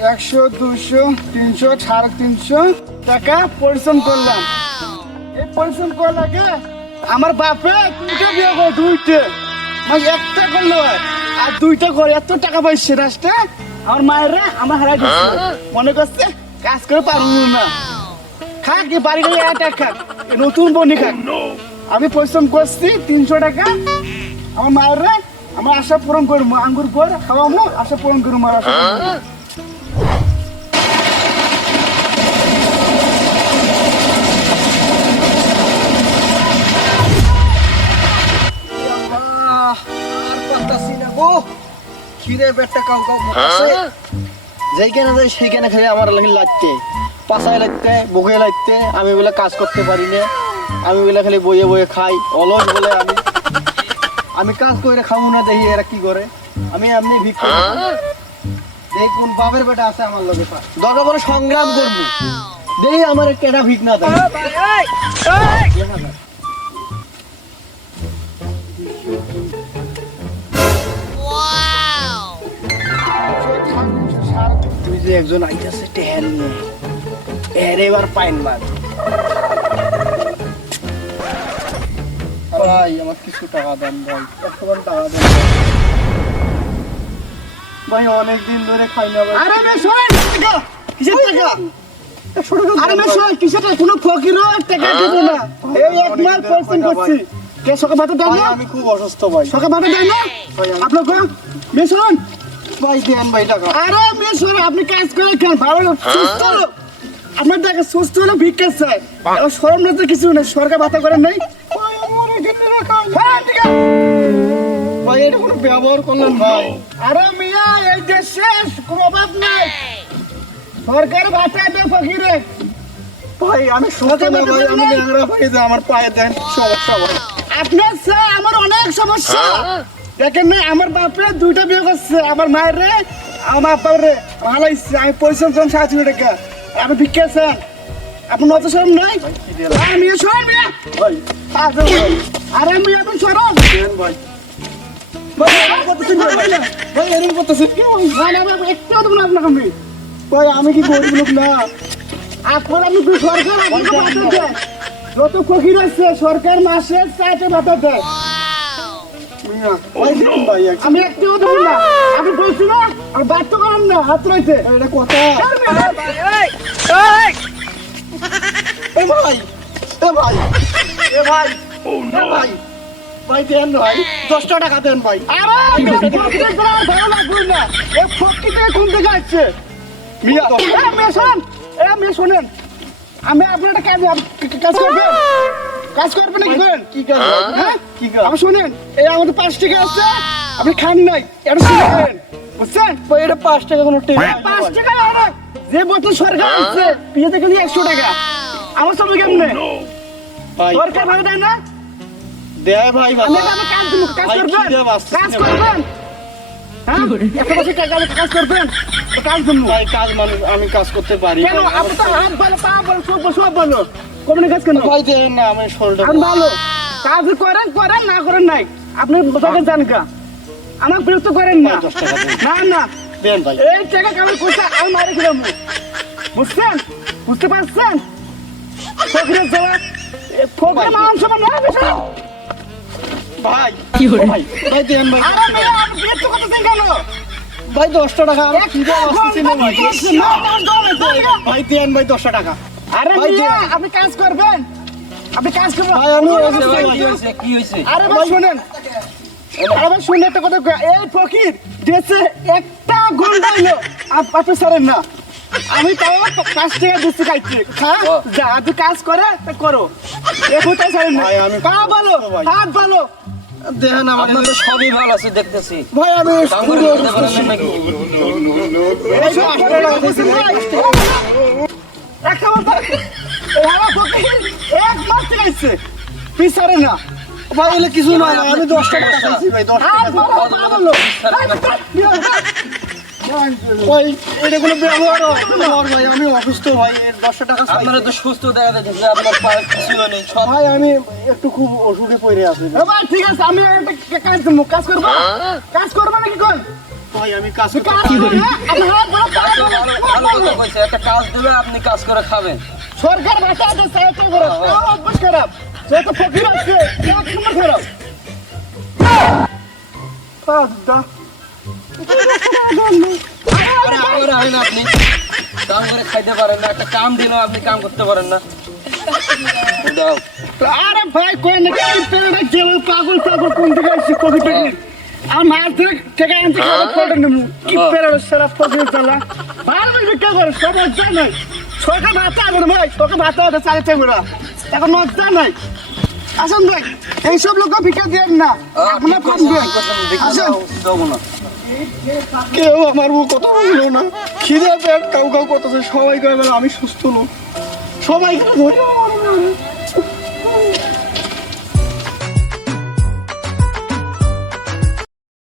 100, 200, 300, 350 টাকা পরিশ্রম করলাম। এই পরিশ্রম করার লাগে আমার বাপে দুইটা বিয়ে করে, দুইটা মানে একটা করলো আর দুইটা করে এত টাকা পাইছে রাষ্ট্রে। আমার মায়ের আমার হারাই দিচ্ছে, মনে করছে কাজ করে পারবো না, খাক এই বাড়ি গেলে টাকা খাক, নতুন বনি খাক। আমি পরিশ্রম করছি 300 টাকা, আমার মায়ের আমার আশা পূরণ করবো, আঙ্গুর করে খাওয়াবো, আশা পূরণ করবো মার আশা। যেখানে যাই সেইখানে খালি আমার লাগতে পাশায় লাগতে বুকে লাগতে, আমি বলে কাজ করতে পারি না, আমি বলে খালি বইয়ে বইয়ে খাই অলস বলে। আমি কাজ করে খাবো না, দেখি এরা কি করে। আমি এমনি ভিক্ষা দেখি কোন বাপের বেটা আছে আমার লগে, দরকার বলে সংগ্রাম করবো, দেখি আমার কেটা ভিক না দেয়। তুই যে একজন আইতাছে টেহেল নিয়ে, এর এবার পাইন বাদ। ভাই আমার কিছু টাকা দেন ভাই, 100 টাকা দেন ভাই, অনেকদিন ধরে খাই না ভাই। আরে মে শোন, কিসের টাকা? আরে মে শোন, কিসের টাকা? কোনো ফকিরও টাকা দেবে না। এই এক মাস পরিশ্রম করছি, কে সকাল ভাতে দেয় না? আমি খুব অসুস্থ ভাই, সকাল ভাতে দেয় না আপনার কো? মে শোন ভাই দেন ভাই টাকা। আরে মে শোন, আপনি কাজ করে খান, ভালো সুস্থ হলো। আপনার টাকা সুস্থ হলো, ভিক্ষা চাই, এবার শরম না তো কিছু নেই, সরকার ভাতা করেন নাই। ভাই এটা কোনো ব্যবহার করলেন ভাই? আরে মিয়া, এই দেশে কোনো অভাব নাই, সরকার ভাতা দেয় ফকিরে। ভাই আমি সুস্থ না ভাই, আমি ন্যাংরা ভাই, যে আমার পায়ে দেন সমস্যা ভাই। আপনার স্যার আমার অনেক সমস্যা দেখেন না, আমার বাপরে দুইটা বিয়ে করছে, আমার মায়ের রে আমার বাবার রে ভালাইছে, আমি পরিশ্রম করলাম 700 টাকা, আমি ভিক্ষা চান, আপনার নত শরম নাই? আরে মিয়া শোন মিয়া ভাই আরে মিয়া আপনি সরম দেন ভাই। ভাই এরকম করতেছেন কেন ভাই? ভাই এরকম করতেছেন কেন ভাই? না না একটু দেবো না আপনাকে আমি। ভাই আমি কি গরিব লোক না? আপনার আমি সরকার আপনাকে ভাতা দেয়, যত ফকির আছে সরকার মাসে 4টা ভাতা দেয়, মিয়া, ভাই দেখুন ভাই এক- আমি একটু দেবো না। আমি বলছি না আর বাধ্য করেন না, হাত রয়েছে। এটা কথা। এ ভাই, এ ভাই, এ ভাই, এ ভাই, ভাই দেন ভাই, 10 টাকা দেন ভাই। আরে ফকিরের দ্বারা আর ভালো লাগবে না, এই ফকির থেকে কোন থেকে আসছে? মিয়া মেয়ে শোন, মেয়ে শোনেন, আমি আপনার একটা কাজ করবেন, কাজ করবেন নাকি করেন? কি কাজ ভাই? হ্যাঁ কি কাজ? আমি শোনেন, এই আমাদের 5 টাকা আছে, আপনি খান নাই, এটা শুনে করেন, বুঝছেন? ভাই এটা 5 টাকা কোনো টেন 5 টাকা অনেক, যে বছর সরকার আছে পিয়ে থেকে 100 টাকা, আমার সব কেমনে ভাই সরকার ভালো দেয় না? দেয় ভাই আমি বাবা। আমি কাজ দিব, কাজ ভাই, করবেন, খিদে বাড়ছে, কাজ খিদে করবেন, হ্যাঁ 100 বছর টাকা দিয়ে কাজ করবেন, তো কাজ করবো। ভাই কাজ মানুষ আমি কাজ করতে পারি কেন আপনি তো হাত ভালো, পা ভালো, সব ভালো, কমনে কাজ কেন? ভাই দেন না, আমি শরীরটা আমি ভালো কাজ করেন, করেন না করেন নাই, আপনি তোকে জান কা, আমার বিরক্ত করেন না। 10 টাকা দেন। না না, দেন ভাই। এই টাকা কামাই করতে আমি মারি খেলাম, বুঝছেন? বুঝতে পারছেন? ফকিরের জবাব, ফকিরের মান সম্মান না বিষয়। ভাই ভাই, ভাই দেন ভাই। আরে মেয়ে, আপনি বিরক্ত করতেছেন কেন? ভাই 10 টাকা আমার খিদে আসছে না ভাই। ভাই দেন ভাই 10 টাকা। আরে ভাই, মিয়া, দেন। আপনি কাজ করবেন, আপনি কাজ করবেন। ভাই আমি কি হয়েছে? আরে ভাই শুনেন, আরে ভাই শুনে একটা কথা কই, এই ফকির দেশে একটা গুন্ডা হলো আপনি ছাড়েন না, আমি তাও 5 টাকা দিচ্ছি খাইতে, খা যা, তুই কাজ করে তা করো, এ ভূতাই ছাড়েন না। ভাই, আমি পা ভালো, ভাই। হাত ভালো, দেন আমার। আপনাদের সবই ভালো আছে দেখতেছি। ভাই আমি খুব বাংলা বলতে অসুস্থ। পারেন নাকি? এই সব করে না, দিচ্ছি ভাই। একটা কথা, এই আমার ফকির 1 মাস থেকে আসছে, তুই ছাড়েন না। ভাই এলে কিছু না, আমি 10 টাকা খাইছি ভাই, 10 হাত টাকা। ভালো, পা ভালো। ভাই এটা কোনো ব্যবহার হয় না ভাই, আমি অসুস্থ ভাই, 10 টাকা খাই। আপনারা তো সুস্থ দেখা যাচ্ছে, আপনার পায়ে কিছুও নেই। সব ভাই আমি একটু খুব অসুখে পড়ে আছি এ ভাই ঠিক আছে, আমি একটা কাজ দেবো, কাজ করবো, কাজ করবো নাকি কোন? ভাই, আমি কাজ কাজ করবো না? আপনি হাত ভালো, পা ভালো। তো কইছে একটা কাজ দেবে আপনি কাজ করে খাবেন। সরকার ভাতা আছে চাইতে করে অভ্যাস খারাপ যত ফকির আছে এক নম্বর খারাপ পাঁচটা আরে আবার আইন আপনি কাম করে খাইতে পারেন না, একটা কাম দিলেও আপনি কাম করতে পারেন না। দাও। আরে ভাই কই না কি পেরে গেল পাগল পাগল কোন দিকে আসছে কবি পেরে আর মাছ ধরে থেকে আনতে খাওয়া পড়ে নেবো কি পেরে সারা ফকির চালা আর বলবি কে করে সবাই জানাই সরকার ভাতা আছে না ভাই তোকে ভাতা আছে চাইতে করে এখন মজা নাই আসেন ভাই এইসব লোক ভিক্ষা দেন না আপনার কম দেন আসেন দেবো না। কেউ আমার মুখ কথা বললো না, খিদে পেট কাউ কাউ করতেছে, সবাই কয় বলে আমি সুস্থ লোক, সবাই ধরে আমার